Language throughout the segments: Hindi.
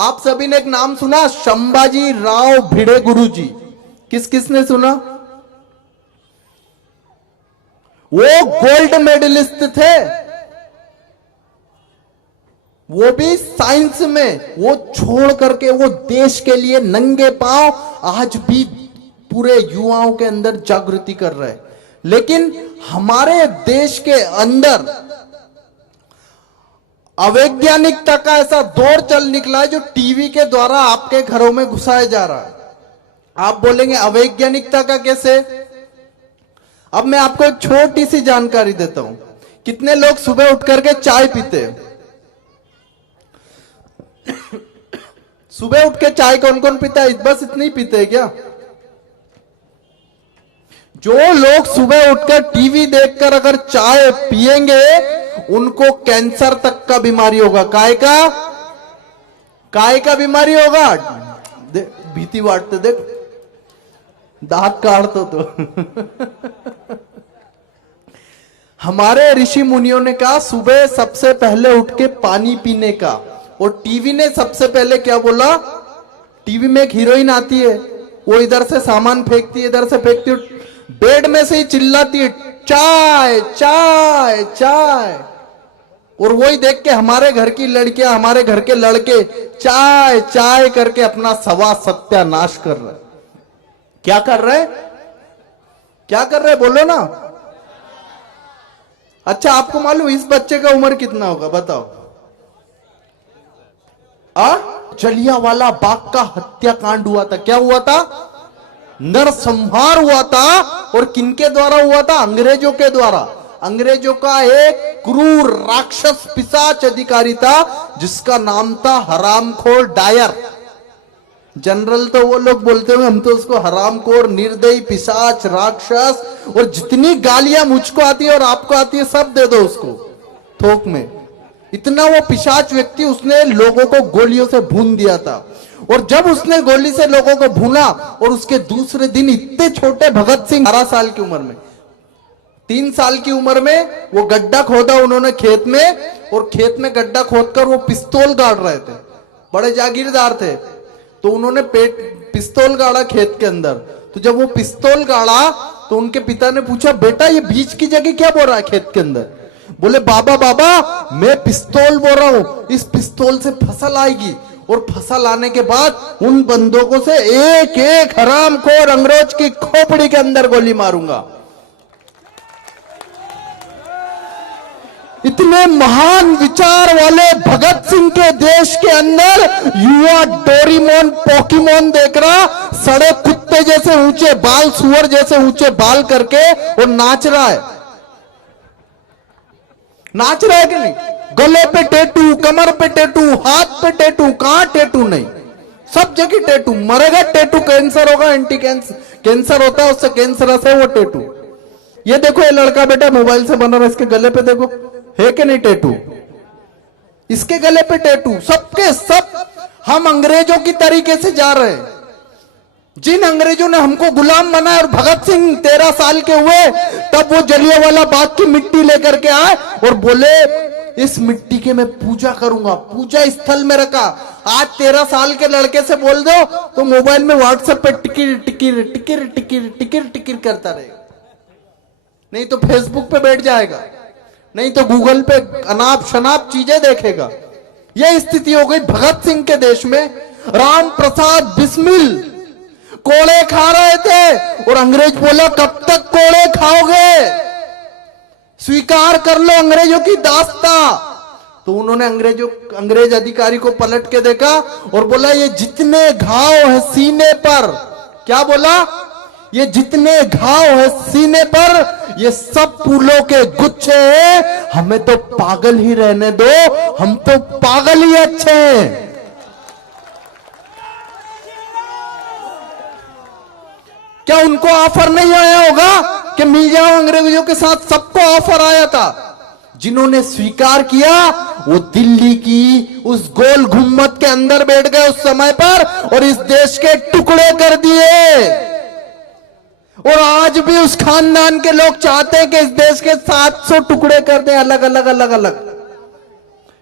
आप सभी ने एक नाम सुना, संभाजी राव भिड़े गुरुजी। किस किसने सुना? वो गोल्ड मेडलिस्ट थे, वो भी साइंस में। वो छोड़ करके वो देश के लिए नंगे पांव आज भी पूरे युवाओं के अंदर जागृति कर रहे हैं। लेकिन हमारे देश के अंदर अवैज्ञानिकता का ऐसा दौर चल निकला है जो टीवी के द्वारा आपके घरों में घुसाया जा रहा है। आप बोलेंगे अवैज्ञानिकता का कैसे? अब मैं आपको एक छोटी सी जानकारी देता हूं। कितने लोग सुबह उठ करके चाय पीते हैं? सुबह उठ के चाय कौन कौन पीता है? बस इतनी पीते हैं क्या? जो लोग सुबह उठकर टीवी देखकर अगर चाय पिएंगे उनको कैंसर तक का बीमारी होगा। काय का बीमारी होगा। भीति बांटते देख, दांत काटते तो हमारे ऋषि मुनियों ने कहा सुबह सबसे पहले उठ के पानी पीने का। और टीवी ने सबसे पहले क्या बोला? टीवी में एक हीरोइन आती है, वो इधर से सामान फेंकती है, इधर से फेंकती है, बेड में से ही चिल्लाती है चाय चाय चाय। और वही देख के हमारे घर की लड़कियां, हमारे घर के लड़के चाय चाय करके अपना सवा सत्यानाश कर रहे। क्या कर रहे? क्या कर रहे? बोलो ना। अच्छा, आपको मालूम इस बच्चे का उम्र कितना होगा? बताओ। जलियांवाला बाग का हत्याकांड हुआ था। क्या हुआ था? नरसंहार हुआ था। और किनके द्वारा हुआ था? अंग्रेजों के द्वारा। अंग्रेजों का एक क्रूर राक्षस पिशाच अधिकारी था जिसका नाम था हरामखोर डायर। जनरल तो वो लोग बोलते हुए, हम तो उसको हरामखोर, निर्दयी, पिशाच, राक्षस, और जितनी गालियां मुझको आती है और आपको आती है सब दे दो उसको थोक में। इतना वो पिशाच व्यक्ति, उसने लोगों को गोलियों से भून दिया था। और जब उसने गोली से लोगों को भूना और उसके दूसरे दिन इतने छोटे भगत सिंह 12 साल की उम्र में, 3 साल की उम्र में वो गड्ढा खोदा उन्होंने खेत में, और खेत में गड्ढा खोदकर वो पिस्तौल गाड़ रहे थे। बड़े जागीरदार थे, तो उन्होंने पिस्तौल गाड़ा खेत के अंदर। तो जब वो पिस्तौल गाड़ा तो उनके पिता ने पूछा, बेटा ये बीज की जगह क्या बो रहा है खेत के अंदर? बोले, बाबा मैं पिस्तौल बो रहा हूं, इस पिस्तौल से फसल आएगी, और फसल आने के बाद उन बंदूकों से एक एक हरामखोर अंग्रेज की खोपड़ी के अंदर गोली मारूंगा। इतने महान विचार वाले भगत सिंह के देश के अंदर युवा डोरीमोन पोकेमोन देख रहा, सड़े कुत्ते जैसे ऊंचे बाल, सुअर जैसे ऊंचे बाल करके और नाच रहा है। नाच रहा है कि नहीं? गले पे टैटू, कमर पे टैटू, हाथ पे टैटू, कहां टैटू नहीं, सब जगह टैटू। मरेगा टैटू, कैंसर होगा, एंटी कैंसर होता है, उससे कैंसर है वो टैटू। ये देखो, ये लड़का बेटा मोबाइल से बना रहा है, इसके गले पे देखो है कि नहीं टैटू? इसके गले पे टैटू। सबके सब हम अंग्रेजों की तरीके से जा रहे हैं। जिन अंग्रेजों ने हमको गुलाम बनाया, और भगत सिंह 13 साल के हुए तब वो जलियांवाला बाग की मिट्टी लेकर के आए और बोले इस मिट्टी के मैं पूजा करूंगा। पूजा स्थल में रखा। आज 13 साल के लड़के से बोल दो तो मोबाइल में व्हाट्सएप पे टिकिर टिकिर टिकिर टिकिर टिकिर टिकिर करता रहेगा, नहीं तो फेसबुक पे बैठ जाएगा, नहीं तो गूगल पे अनाप शनाप चीजें देखेगा। यह स्थिति हो गई भगत सिंह के देश में। राम प्रसाद बिस्मिल कोड़े खा रहे थे और अंग्रेज बोला कब तक कोड़े खाओगे, स्वीकार कर लो अंग्रेजों की दास्ता। तो उन्होंने अंग्रेज अधिकारी को पलट के देखा और बोला ये जितने घाव है सीने पर, क्या बोला? ये जितने घाव है सीने पर ये सब फूलों के गुच्छे हैं, हमें तो पागल ही रहने दो, हम तो पागल ही अच्छे हैं। क्या उनको ऑफर नहीं आया होगा कि मिल जाओ अंग्रेजों के साथ? सबको ऑफर आया था। जिन्होंने स्वीकार किया वो दिल्ली की उस गोल गुम्बद के अंदर बैठ गए उस समय पर और इस देश के टुकड़े कर दिए। और आज भी उस खानदान के लोग चाहते हैं कि इस देश के 700 टुकड़े कर दें, अलग अलग अलग अलग।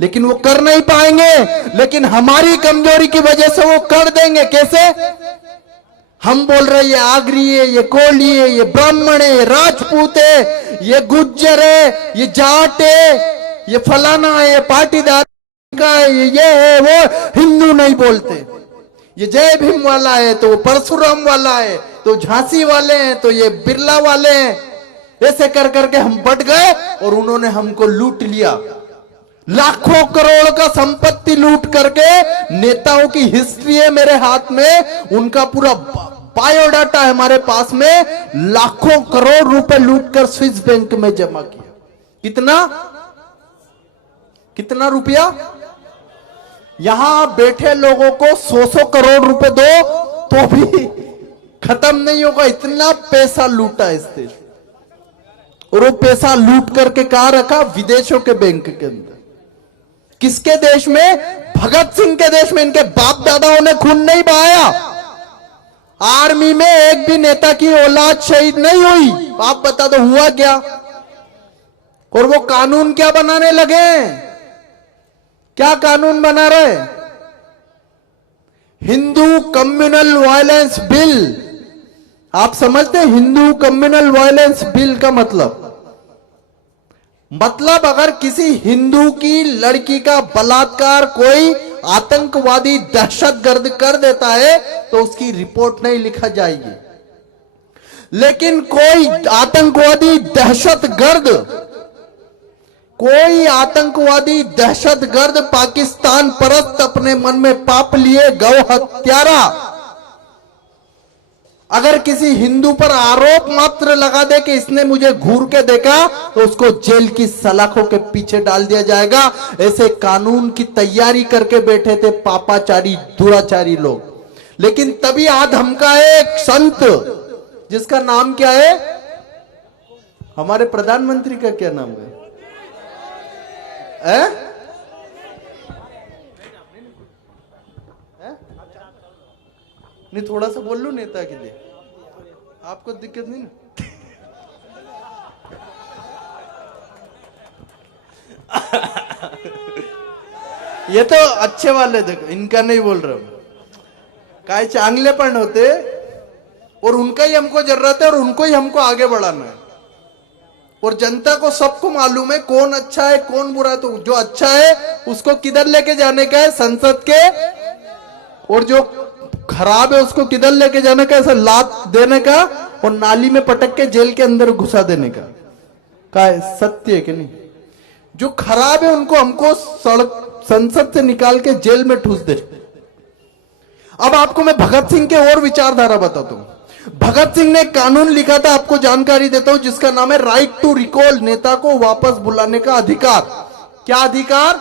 लेकिन वो कर नहीं पाएंगे, लेकिन हमारी कमजोरी की वजह से वो कर देंगे। कैसे? हम बोल रहे ये आगरी है, ये कोली है, ये ब्राह्मण है, ये राजपूत है, ये गुज्जर है, ये जाट है, ये फलाना है, ये पाटीदार का है, ये है, वो हिंदू नहीं बोलते। ये जय भीम वाला है तो वो परशुराम वाला है, तो झांसी वाले हैं, तो ये बिरला वाले हैं। ऐसे कर करके हम बढ़ गए और उन्होंने हमको लूट लिया। लाखों करोड़ का संपत्ति लूट करके, नेताओं की हिस्ट्री है मेरे हाथ में, उनका पूरा बायोडाटा है हमारे पास में। लाखों करोड़ रुपए लूट कर स्विस बैंक में जमा किया। कितना रुपया? यहां बैठे लोगों को 100 करोड़ रुपए दो तो भी खत्म नहीं होगा, इतना पैसा लूटा इस देश। और वो पैसा लूट करके कहां रखा? विदेशों के बैंक के अंदर। किसके देश में? भगत सिंह के देश में। इनके बाप दादाओं ने खून नहीं बहाया। आर्मी में एक भी नेता की औलाद शहीद नहीं हुई। आप बता दो हुआ क्या? और वो कानून क्या बनाने लगे? क्या कानून बना रहे? Hindu communal violence bill. आप समझते हैं हिंदू कम्युनल वायलेंस बिल का मतलब अगर किसी हिंदू की लड़की का बलात्कार कोई आतंकवादी दहशतगर्द कर देता है तो उसकी रिपोर्ट नहीं लिखा जाएगी। लेकिन कोई आतंकवादी पाकिस्तान परस्त अपने मन में पाप लिए गौ हत्यारा अगर किसी हिंदू पर आरोप मात्र लगा दे कि इसने मुझे घूर के देखा तो उसको जेल की सलाखों के पीछे डाल दिया जाएगा। ऐसे कानून की तैयारी करके बैठे थे पापाचारी दुराचारी लोग। लेकिन तभी आज हमका एक संत जिसका नाम क्या है? हमारे प्रधानमंत्री का क्या नाम है? नहीं थोड़ा सा बोल लो नेता के लिए, आपको दिक्कत नहीं ना? ये तो अच्छे वाले, देखो इनका नहीं बोल रहा हूं। काय चांगलेपन होते और उनका ही हमको जरूरत है और उनको ही हमको आगे बढ़ाना है। और जनता को सबको मालूम है कौन अच्छा है कौन बुरा है। तो जो अच्छा है उसको किधर लेके जाने का है? संसद के। और जो खराब है उसको किधर लेके जाने का? ऐसा लात देने का और नाली में पटक के जेल के अंदर घुसा देने का है? सत्य है कि नहीं? जो खराब है उनको हमको संसद से निकाल के जेल में ठूस दे। अब आपको मैं भगत सिंह के और विचारधारा बताता हूं। भगत सिंह ने कानून लिखा था, आपको जानकारी देता हूं, जिसका नाम है राइट टू रिकॉल, नेता को वापस बुलाने का अधिकार। क्या अधिकार?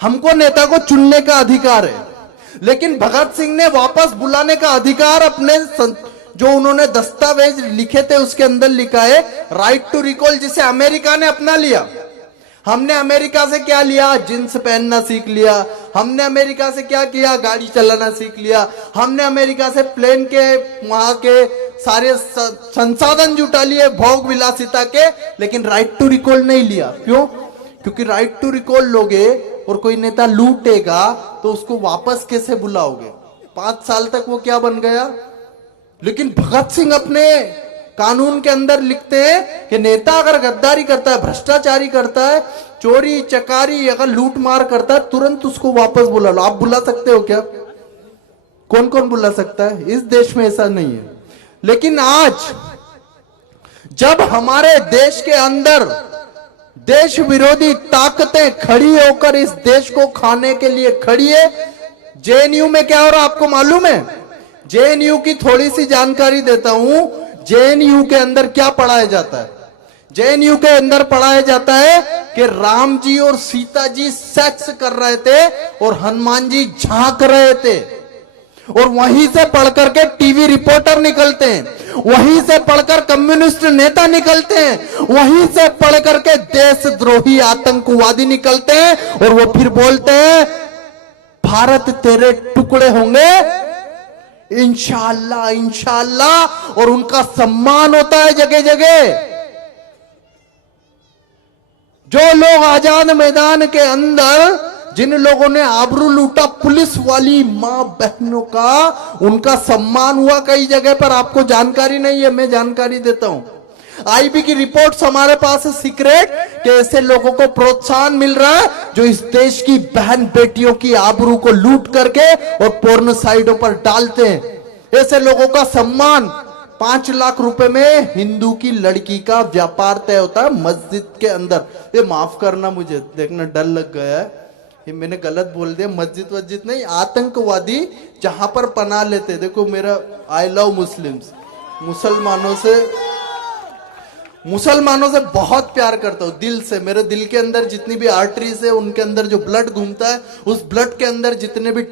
हमको नेता को चुनने का अधिकार है, लेकिन भगत सिंह ने वापस बुलाने का अधिकार अपने जो उन्होंने दस्तावेज लिखे थे उसके अंदर लिखा है राइट टू रिकॉल, जिसे अमेरिका ने अपना लिया। हमने अमेरिका से क्या लिया? जींस पहनना सीख लिया। हमने अमेरिका से क्या किया? गाड़ी चलाना सीख लिया। हमने अमेरिका से प्लेन के वहां के सारे संसाधन जुटा लिए भोग विलासिता के, लेकिन राइट टू रिकॉल नहीं लिया। क्यों? क्योंकि राइट टू रिकॉल लोगे और कोई नेता लूटेगा तो उसको वापस कैसे बुलाओगे? 5 साल तक वो क्या बन गया। लेकिन भगत सिंह अपने कानून के अंदर लिखते हैं कि नेता अगर गद्दारी करता है, भ्रष्टाचारी करता है, चोरी चकारी अगर लूट मार करता है, तुरंत उसको वापस बुला लो। आप बुला सकते हो क्या? कौन कौन बुला सकता है? इस देश में ऐसा नहीं है। लेकिन आज जब हमारे देश के अंदर देश विरोधी ताकतें खड़ी होकर इस देश को खाने के लिए खड़ी है, जेएनयू में क्या हो रहा है आपको मालूम है? जेएनयू की थोड़ी सी जानकारी देता हूं। जेएनयू के अंदर क्या पढ़ाया जाता है? जेएनयू के अंदर पढ़ाया जाता है कि राम जी और सीता जी सेक्स कर रहे थे और हनुमान जी झांक रहे थे। और वहीं से पढ़कर के टीवी रिपोर्टर निकलते हैं, वहीं से पढ़कर कम्युनिस्ट नेता निकलते हैं, वहीं से पढ़कर के देशद्रोही आतंकवादी निकलते हैं और वो फिर बोलते हैं भारत तेरे टुकड़े होंगे इंशाअल्लाह इंशाअल्लाह, और उनका सम्मान होता है जगह जगह। जो लोग आजाद मैदान के अंदर जिन लोगों ने आबरू लूटा पुलिस वाली मां बहनों का, उनका सम्मान हुआ कई जगह पर, आपको जानकारी नहीं है, मैं जानकारी देता हूं। आईबी की रिपोर्ट्स हमारे पास है सीक्रेट, कि ऐसे लोगों को प्रोत्साहन मिल रहा है जो इस देश की बहन बेटियों की आबरू को लूट करके और पोर्न साइटों पर डालते हैं। ऐसे लोगों का सम्मान 5 लाख रुपए में हिंदू की लड़की का व्यापार तय होता है मस्जिद के अंदर। ये माफ करना, मुझे देखना डर लग गया है, ये मैंने गलत बोल दिया, मस्जिद वस्जिद नहीं, आतंकवादी जहां पर पनाह लेते। देखो मेरा आई लव मुस्लिम्स, मुसलमानों से बहुत प्यार करता हूँ दिल से। मेरे दिल के अंदर जितनी भी आर्टरीज है, उनके अंदर जो ब्लड घूमता है, उस ब्लड के अंदर जितने भी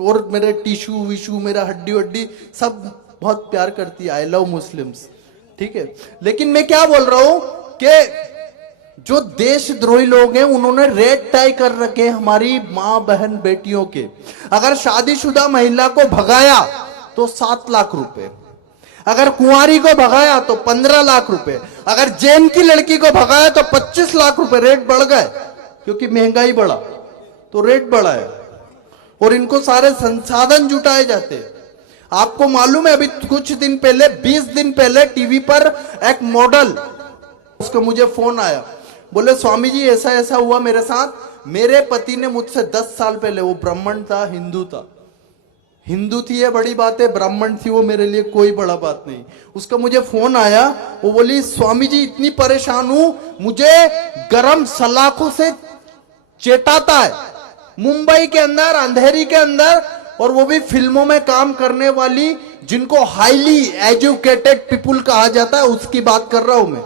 और मेरे टिश्यू विशू, मेरा हड्डी वड्डी सब बहुत प्यार करती है। आई लव मुस्लिम्स, ठीक है। लेकिन मैं क्या बोल रहा हूं कि जो देशद्रोही लोग हैं उन्होंने रेट तय कर रखे हमारी मां बहन बेटियों के। अगर शादीशुदा महिला को भगाया तो 7 लाख रुपए, अगर कुंवारी को भगाया तो 15 लाख रुपए, अगर जैन की लड़की को भगाया तो 25 लाख रुपए। रेट बढ़ गए क्योंकि महंगाई बढ़ा तो रेट बढ़ा है, और इनको सारे संसाधन जुटाए जाते हैं। आपको मालूम है अभी कुछ दिन पहले, 20 दिन पहले टीवी पर एक मॉडल, उसका मुझे फोन आया, बोले स्वामी जी ऐसा ऐसा हुआ मेरे साथ। मेरे पति ने मुझसे 10 साल पहले, वो ब्राह्मण था, हिंदू थी ये बड़ी बात है, ब्राह्मण थी वो मेरे लिए कोई बड़ा बात नहीं। उसका मुझे फोन आया, वो बोली स्वामी जी इतनी परेशान हूं, मुझे गरम सलाखों से चेटाता है मुंबई के अंदर, अंधेरी के अंदर, और वो भी फिल्मों में काम करने वाली, जिनको हाईली एजुकेटेड पीपुल कहा जाता है, उसकी बात कर रहा हूं मैं।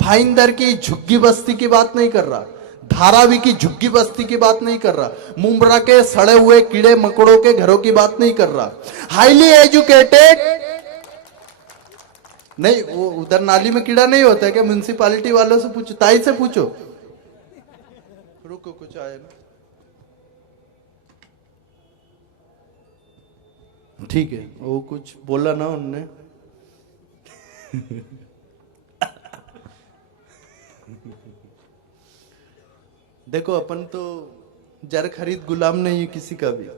भाईंदर की झुग्गी बस्ती की बात नहीं कर रहा, धारावी की झुग्गी बस्ती की बात नहीं कर रहा, मुंब्रा के सड़े हुए कीड़े मकोड़ों के घरों की बात नहीं कर रहा। हाईली एजुकेटेड नहीं, वो उधर नाली में कीड़ा नहीं होता है क्या? म्युनिसिपालिटी वालों से पूछो, ताई से पूछो। रुको कुछ आए ना, ठीक है, वो कुछ बोला ना उनने। देखो अपन तो जर खरीद गुलाम नहीं है किसी का भी,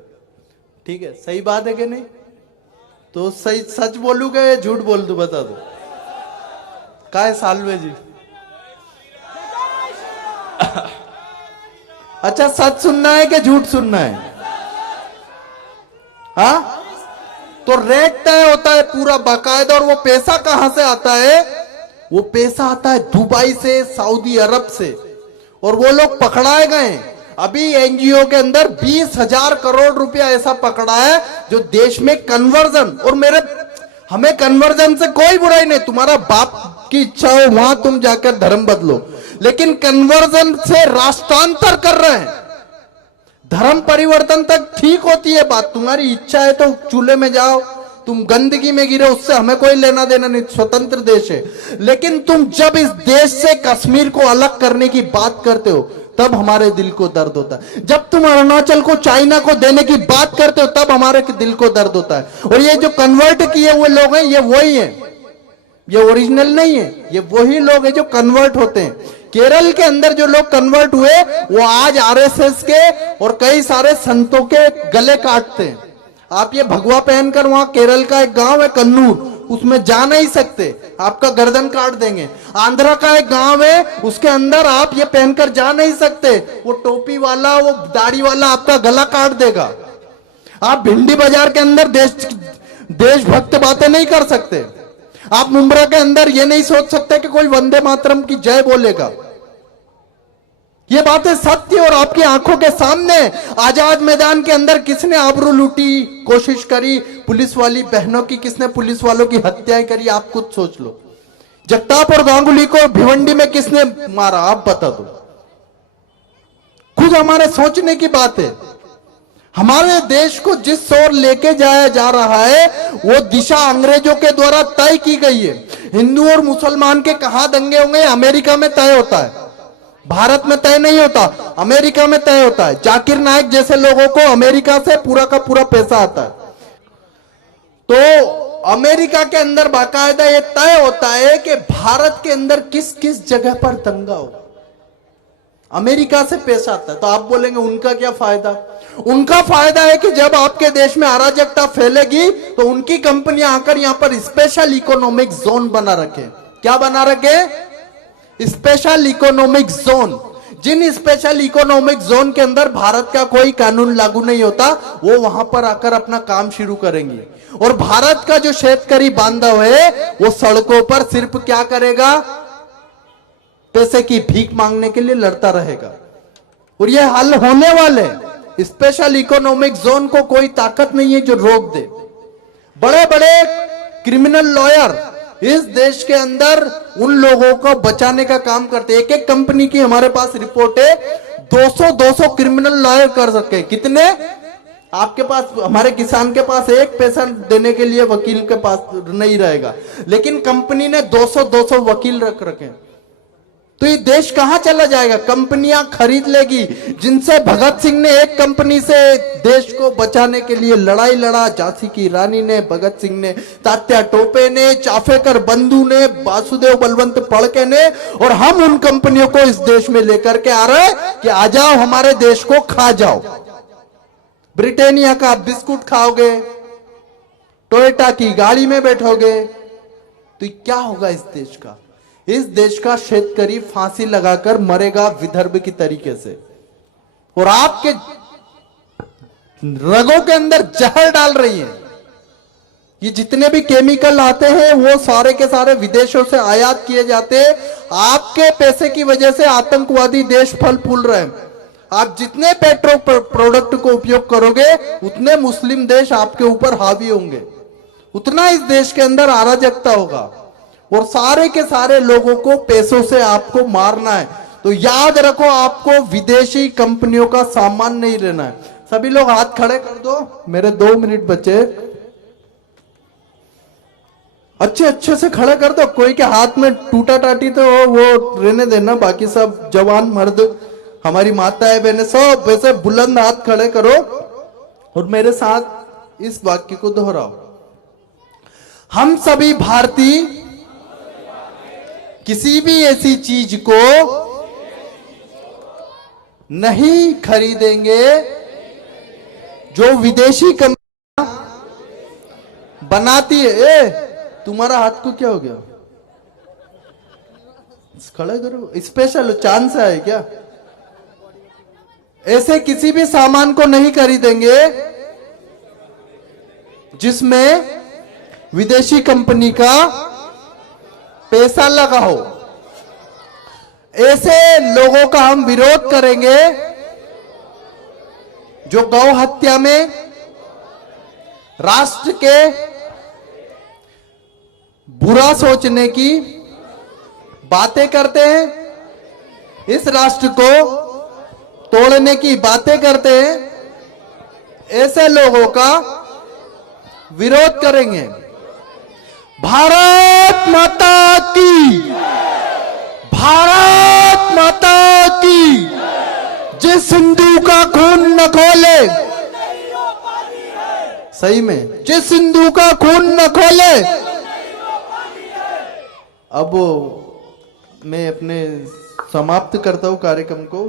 ठीक है, सही बात है कि नहीं? तो सही सच बोलूंगा या झूठ बोल दूं, बता दो। का है सालवे जी? अच्छा, सच सुनना है कि झूठ सुनना है? हाँ, तो रेट तय होता है पूरा बाकायदा, और वो पैसा कहां से आता है? वो पैसा आता है दुबई से, सऊदी अरब से, और वो लोग पकड़ाए गए। अभी एनजीओ के अंदर 20,000 करोड़ रुपया ऐसा पकड़ा है जो देश में कन्वर्जन, और हमें कन्वर्जन से कोई बुराई नहीं, तुम्हारा बाप की इच्छा हो वहां तुम जाकर धर्म बदलो, लेकिन कन्वर्जन से राष्ट्रांतर कर रहे हैं। धर्म परिवर्तन तक ठीक होती है बात, तुम्हारी इच्छा है तो चूल्हे में जाओ, तुम गंदगी में गिरे, उससे हमें कोई लेना देना नहीं, स्वतंत्र देश है। लेकिन तुम जब इस देश से कश्मीर को अलग करने की बात करते हो तब हमारे दिल को दर्द होता है। जब तुम अरुणाचल को चाइना को देने की बात करते हो तब हमारे दिल को दर्द होता है। और ये जो कन्वर्ट किए हुए लोग हैं, ये वही हैं, ये ओरिजिनल नहीं है, ये वही लोग हैं जो कन्वर्ट होते हैं। केरल के अंदर जो लोग कन्वर्ट हुए वो आज आरएसएस के और कई सारे संतों के गले काटते हैं। आप ये भगवा पहनकर, वहां केरल का एक गांव है कन्नूर, उसमें जा नहीं सकते, आपका गर्दन काट देंगे। आंध्रा का एक गांव है, उसके अंदर आप ये पहनकर जा नहीं सकते, वो टोपी वाला, वो दाढ़ी वाला आपका गला काट देगा। आप भिंडी बाजार के अंदर देशभक्त बातें नहीं कर सकते। आप मुंब्रा के अंदर ये नहीं सोच सकते कि कोई वंदे मातरम की जय बोलेगा। ये बातें सत्य और आपकी आंखों के सामने। आजाद मैदान के अंदर किसने आबरू लूटी, कोशिश करी, पुलिस वाली बहनों की, किसने पुलिस वालों की हत्याएं करी, आप खुद सोच लो। जगताप और गांगुली को भिवंडी में किसने मारा, आप बता दो। खुद हमारे सोचने की बात है। हमारे देश को जिस ओर लेके जाया जा रहा है वो दिशा अंग्रेजों के द्वारा तय की गई है। हिंदू और मुसलमान के कहां दंगे होंगे, अमेरिका में तय होता है, भारत में तय नहीं होता, अमेरिका में तय होता है। जाकिर नाइक जैसे लोगों को अमेरिका से पूरा का पूरा पैसा आता है। तो अमेरिका के अंदर बाकायदा ये तय होता है कि भारत के अंदर किस किस जगह पर दंगा हो। अमेरिका से पैसा आता है, तो आप बोलेंगे उनका क्या फायदा? उनका फायदा है कि जब आपके देश में अराजकता फैलेगी तो उनकी कंपनियां आकर यहां पर स्पेशल इकोनॉमिक जोन बना रखे। क्या बना रखे? Special economic zone. जिन स्पेशल इकोनॉमिक जोन के अंदर भारत का कोई कानून लागू नहीं होता, वो वहां पर आकर अपना काम शुरू करेंगे। और भारत का जो शेतकरी बांधव है वो सड़कों पर सिर्फ क्या करेगा? पैसे की भीख मांगने के लिए लड़ता रहेगा। और ये हल होने वाले। स्पेशल इकोनॉमिक जोन को कोई ताकत नहीं है जो रोक दे। बड़े बड़े क्रिमिनल लॉयर इस देश के अंदर उन लोगों को बचाने का काम करते। एक एक कंपनी की हमारे पास रिपोर्ट है, 200 क्रिमिनल लॉयर कर सके। कितने? आपके पास, हमारे किसान के पास एक पैसा देने के लिए वकील के पास नहीं रहेगा, लेकिन कंपनी ने 200 वकील रख रखे। तो ये देश कहां चला जाएगा? कंपनियां खरीद लेगी, जिनसे भगत सिंह ने एक कंपनी से देश को बचाने के लिए लड़ाई लड़ा। झांसी की रानी ने, भगत सिंह ने, तात्या टोपे ने, चाफेकर बंधु ने, वासुदेव बलवंत फड़के ने। और हम उन कंपनियों को इस देश में लेकर के आ रहे हैं कि आ जाओ, हमारे देश को खा जाओ। ब्रिटानिया का बिस्कुट खाओगे, टोयोटा की गाड़ी में बैठोगे, तो क्या होगा इस देश का? इस देश का शेतकरी फांसी लगाकर मरेगा विदर्भ की तरीके से। और आपके रगों के अंदर जहर डाल रही है। ये जितने भी केमिकल आते हैं वो सारे के सारे विदेशों से आयात किए जाते हैं। आपके पैसे की वजह से आतंकवादी देश फल फूल रहे हैं। आप जितने पेट्रो प्रोडक्ट को उपयोग करोगे उतने मुस्लिम देश आपके ऊपर हावी होंगे, उतना इस देश के अंदर अराजकता होगा। और सारे के सारे लोगों को पैसों से आपको मारना है। तो याद रखो, आपको विदेशी कंपनियों का सामान नहीं लेना है। सभी लोग हाथ खड़े कर दो, मेरे 2 मिनट बचे। अच्छे से खड़े कर दो। कोई के हाथ में टूटा टाटी तो वो रहने देना, बाकी सब जवान मर्द, हमारी माताएं बहनें, सब वैसे बुलंद हाथ खड़े करो और मेरे साथ इस वाक्य को दोहराओ। हम सभी भारतीय किसी भी ऐसी चीज को नहीं खरीदेंगे जो विदेशी कंपनियां बनाती है। ए, तुम्हारा हाथ को क्या हो गया? खड़े करो, स्पेशल चांस है क्या? ऐसे किसी भी सामान को नहीं खरीदेंगे जिसमें विदेशी कंपनी का पैसा लगा हो। ऐसे लोगों का हम विरोध करेंगे जो गौ हत्या में राष्ट्र के बुरा सोचने की बातें करते हैं, इस राष्ट्र को तोड़ने की बातें करते हैं। ऐसे लोगों का विरोध करेंगे। भारत माता की, भारत माता की। जिस हिंदू का खून न खोले, सही में, जिस हिंदू का खून न खोले। अब मैं अपने समाप्त करता हूं कार्यक्रम को।